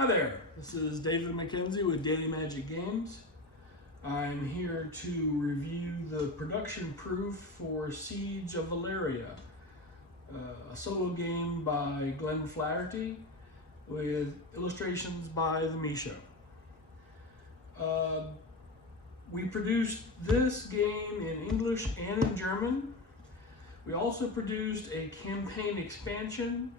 Hi there, this is David McKenzie with Daily Magic Games. I'm here to review the production proof for Siege of Valeria, a solo game by Glenn Flaherty with illustrations by the Mico. We produced this game in English and in German. We also produced a campaign expansion,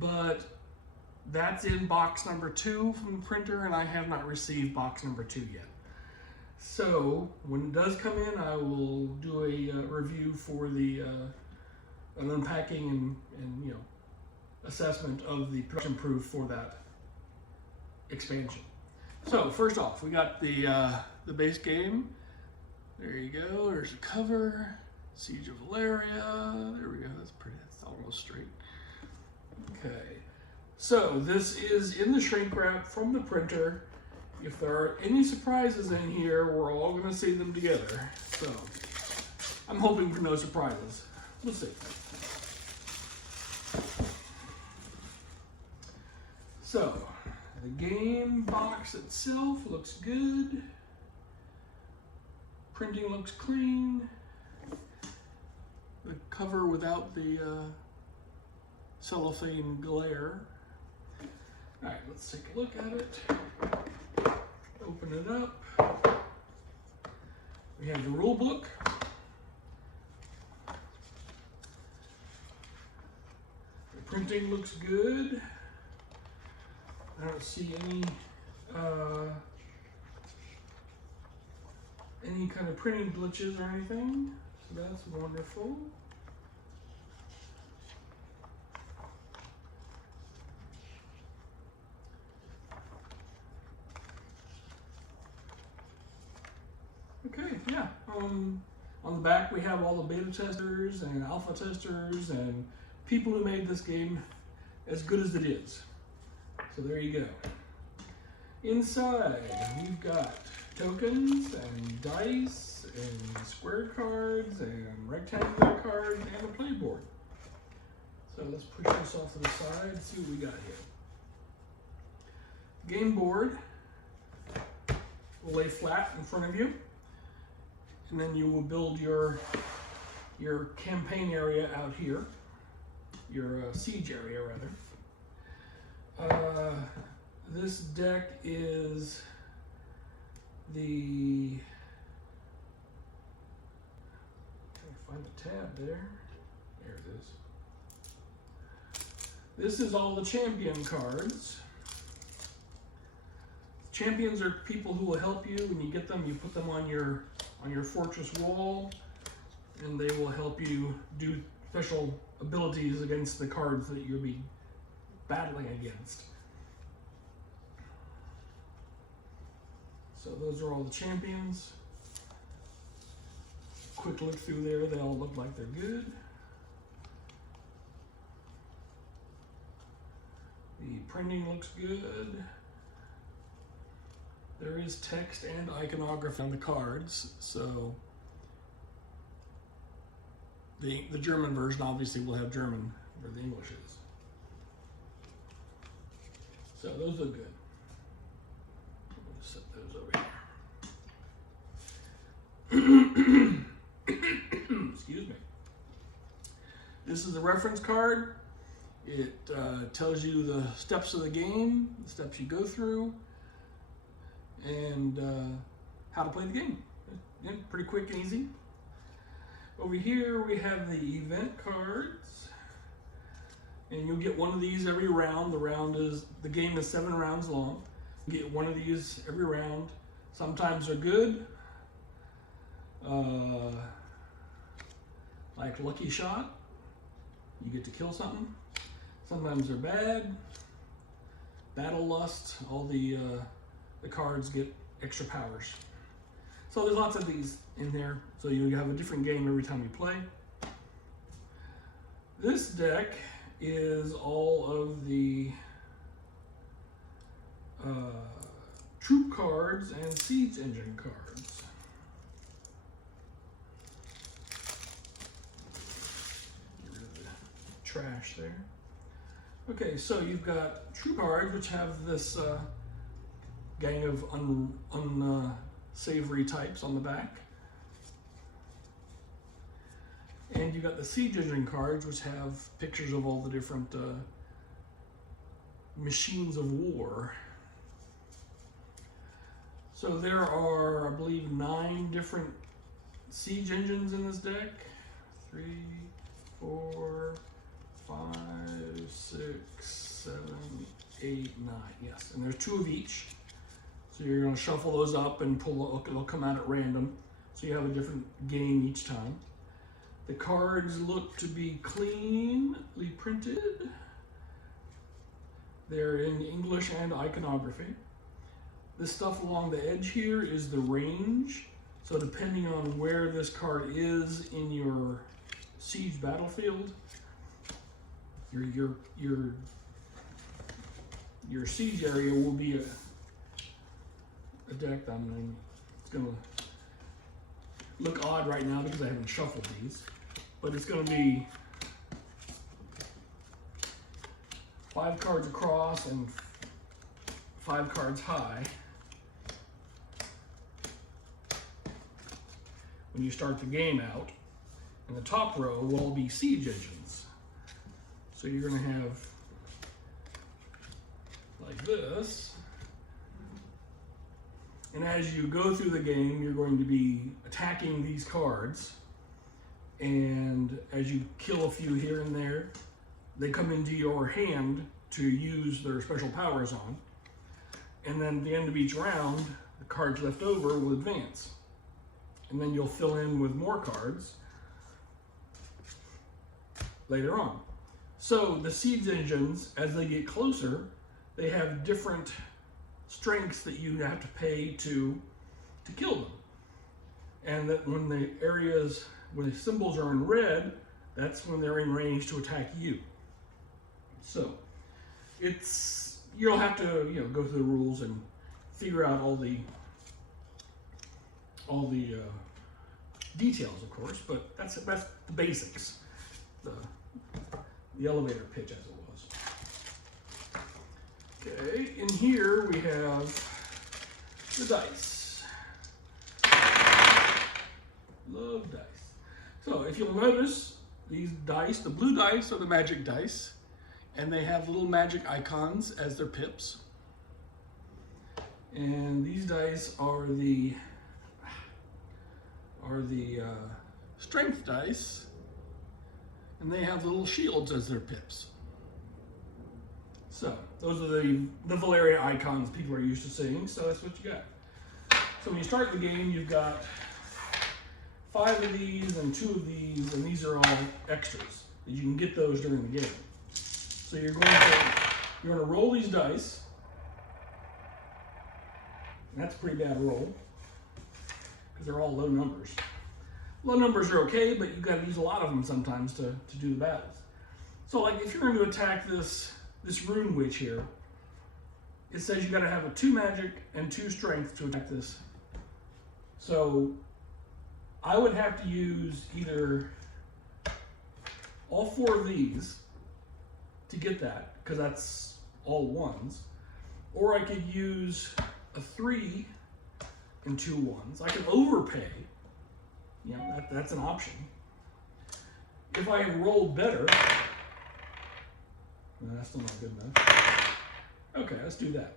but that's in box number 2 from the printer, and I have not received box number 2 yet. So when it does come in, I will do a review for the an unpacking and assessment of the production proof for that expansion. So first off, we got the base game. There you go. There's a cover. Siege of Valeria. There we go. That's pretty. That's almost straight. Okay. So this is in the shrink wrap from the printer. If there are any surprises in here, we're all going to see them together. So I'm hoping for no surprises. We'll see. So the game box itself looks good. Printing looks clean. The cover without the cellophane glare. All right, let's take a look at it. Open it up. We have the rule book. The printing looks good. I don't see any kind of printing glitches or anything, so that's wonderful. Okay, yeah. On the back we have all the beta testers and alpha testers and people who made this game as good as it is. So there you go. Inside we've got tokens and dice and square cards and rectangular cards and a playboard. So let's push this off to the side and see what we got here. Game board will lay flat in front of you, and then you will build your campaign area out here, your siege area rather. This deck is the, trying to find the tab there. There it is. This is all the champion cards. Champions are people who will help you. When you get them, you put them on your fortress wall, and they will help you do special abilities against the cards that you'll be battling against. So those are all the champions. Quick look through there, they all look like they're good. The printing looks good. There is text and iconography on the cards, so the German version obviously will have German where the English is. So those look good. We'll set those over here. Excuse me. This is the reference card. It tells you the steps of the game, the steps you go through, and how to play the game. Yeah, pretty quick and easy. Over here we have the event cards, and you'll get one of these every round. The game is 7 rounds long. You get one of these every round. Sometimes they're good, like Lucky Shot. You get to kill something. Sometimes they're bad. Battle Lust. All the cards get extra powers. So there's lots of these in there, so you have a different game every time you play. This deck is all of the troop cards and siege engine cards. Get rid of the trash there. Okay, so you've got true cards, which have this gang of unsavory types on the back. And you've got the Siege Engine cards, which have pictures of all the different machines of war. So there are, I believe, 9 different siege engines in this deck. 3, 4, 5, 6, 7, 8, 9. Yes, and there's 2 of each. So you're going to shuffle those up and pull. They'll come out at random. So you have a different game each time. The cards look to be cleanly printed. They're in English and iconography. This stuff along the edge here is the range. So depending on where this card is in your siege battlefield, your siege area will be a deck that it's gonna look odd right now because I haven't shuffled these, but it's gonna be 5 cards across and 5 cards high when you start the game out. And the top row will all be siege engines. So you're going to have like this. And as you go through the game, you're going to be attacking these cards. And as you kill a few here and there, they come into your hand to use their special powers on. And then at the end of each round, the cards left over will advance. And then you'll fill in with more cards later on. So the siege engines, as they get closer, they have different strengths that you have to pay to kill them. And that when the areas, when the symbols are in red, that's when they're in range to attack you. So you'll have to go through the rules and figure out all the details, of course, but that's the basics, the elevator pitch as it was. Okay, in here we have the dice. Love dice. So if you'll notice, these dice, the blue dice are the magic dice, and they have little magic icons as their pips. And these dice are the strength dice, and they have little shields as their pips. So those are the Valeria icons people are used to seeing, so that's what you got. So when you start the game, you've got 5 of these and 2 of these, and these are all extras. You can get those during the game. So you're going to roll these dice. And that's a pretty bad roll because they're all low numbers. Low numbers are okay, but you've got to use a lot of them sometimes to do the battles. So like if you're going to attack this rune witch here, it says you got to have a 2 magic and 2 strength to attack this. So I would have to use either all 4 of these to get that, because that's all 1s, or I could use a 3 and 2 1s. I could overpay. That's an option. If I had rolled better, no, that's still not good enough. Okay, let's do that.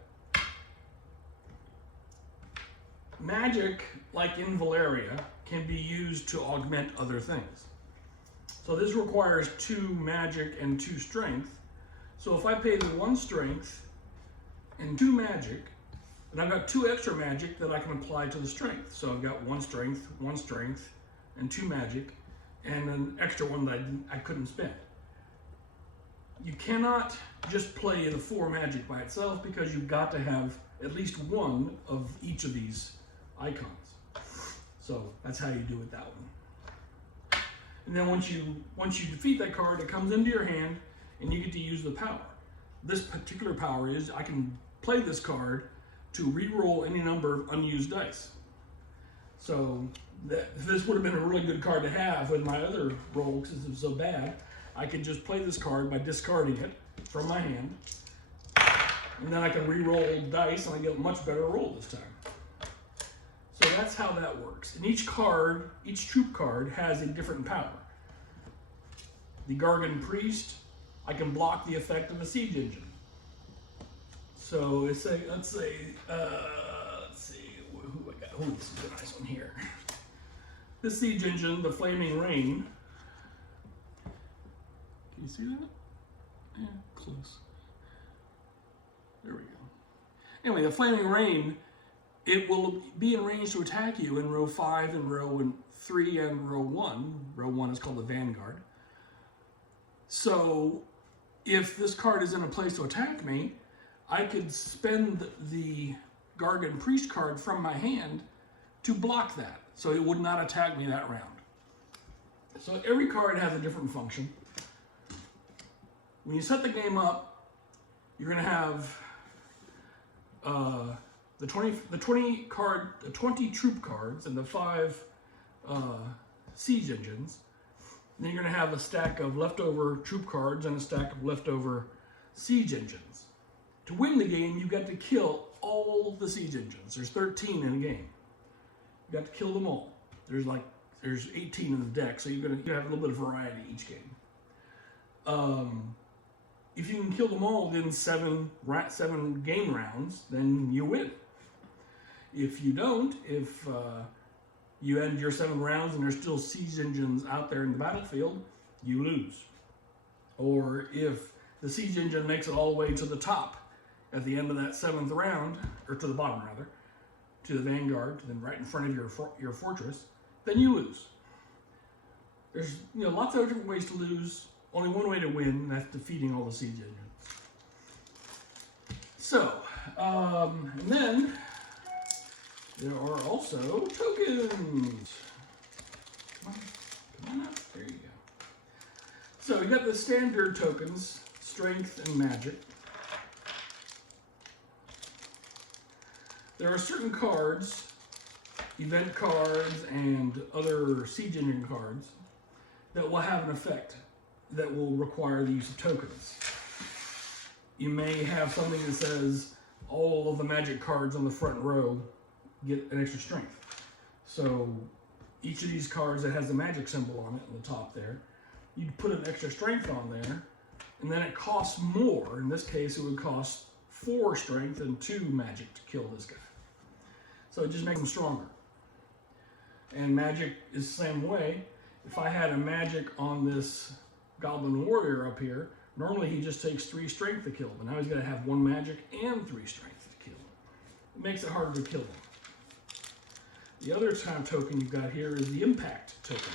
Magic, like in Valeria, can be used to augment other things. So this requires 2 magic and 2 strength. So if I pay the 1 strength and 2 magic, and I've got 2 extra magic that I can apply to the strength. So I've got 1 strength, and 2 magic, and an extra one that I couldn't spend. You cannot just play the 4 magic by itself because you've got to have at least 1 of each of these icons. So that's how you do it that one. And then once you defeat that card, it comes into your hand and you get to use the power. This particular power is I can play this card to re-roll any number of unused dice. So this would have been a really good card to have with my other roll because it was so bad. I could just play this card by discarding it, from my hand. And then I can re-roll dice and I get a much better roll this time. So that's how that works. And each card, each troop card has a different power. The Gargan Priest, I can block the effect of a siege engine. So let's see, who I got? Oh, this is a nice one here. This siege engine, the Flaming Rain. Can you see that? Yeah, close. There we go. Anyway, the Flaming Rain, it will be in range to attack you in row 5 and row 3 and row 1. Row 1 is called the Vanguard. So if this card is in a place to attack me, I could spend the Gargan Priest card from my hand to block that, so it would not attack me that round. So every card has a different function. When you set the game up, you're going to have the 20 troop cards and the 5 siege engines. Then you're going to have a stack of leftover troop cards and a stack of leftover siege engines. To win the game, you've got to kill all the siege engines. There's 13 in a game. You've got to kill them all. There's 18 in the deck, so you're going to have a little bit of variety each game. If you can kill them all within 7 game rounds, then you win. If you don't, if you end your 7 rounds and there's still siege engines out there in the battlefield, you lose. Or if the siege engine makes it all the way to the top at the end of that 7th round, or to the bottom rather, to the Vanguard, then right in front of your fortress, then you lose. There's lots of different ways to lose. Only one way to win, and that's defeating all the siege engines. So, and then there are also tokens. Come on up. There you go. So we got the standard tokens, strength and magic. There are certain cards, event cards and other siege engine cards, that will have an effect that will require the use of tokens. You may have something that says all of the magic cards on the front row get an extra strength. So each of these cards that has a magic symbol on it on the top there, you put an extra strength on there, and then it costs more. In this case, it would cost 4 strength and 2 magic to kill this guy. So it just makes them stronger. And magic is the same way. If I had a magic on this Goblin Warrior up here, normally he just takes 3 strength to kill him. But now he's going to have 1 magic and 3 strength to kill him. It makes it harder to kill him. The other kind of token you've got here is the impact token.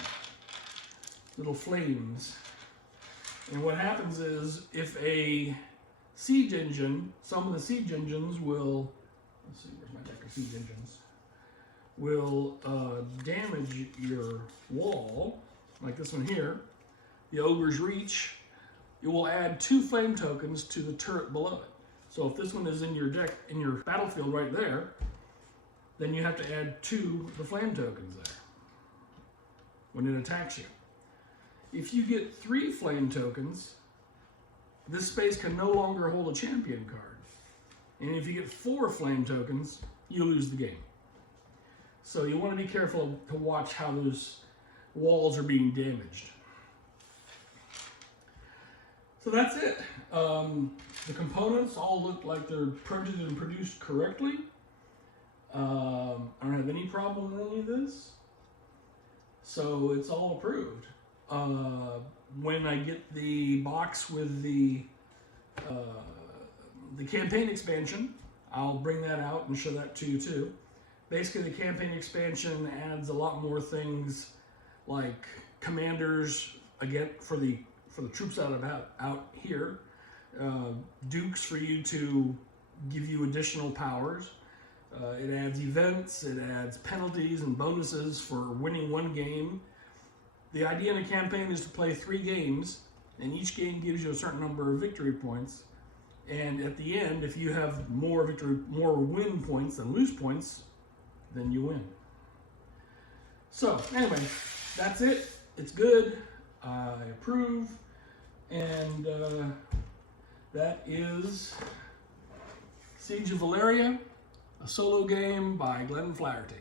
Little flames. And what happens is, if a siege engine, some of the siege engines will, let's see, where's my deck of siege engines, will damage your wall, like this one here, the Ogre's Reach, it will add 2 flame tokens to the turret below it. So if this one is in your deck, in your battlefield right there, then you have to add 2 of the flame tokens there when it attacks you. If you get 3 flame tokens, this space can no longer hold a champion card. And if you get 4 flame tokens, you lose the game. So you want to be careful to watch how those walls are being damaged. So that's it. The components all look like they're printed and produced correctly. I don't have any problem with any of this. So it's all approved. When I get the box with the campaign expansion, I'll bring that out and show that to you too. Basically, the campaign expansion adds a lot more things, like commanders again for the troops out here, dukes for you to give you additional powers. It adds events, it adds penalties and bonuses for winning 1 game. The idea in a campaign is to play 3 games, and each game gives you a certain number of victory points. And at the end, if you have more win points than lose points, then you win. So anyway, that's it. It's good. I approve. And That is Siege of Valeria, a solo game by Glenn Flaherty.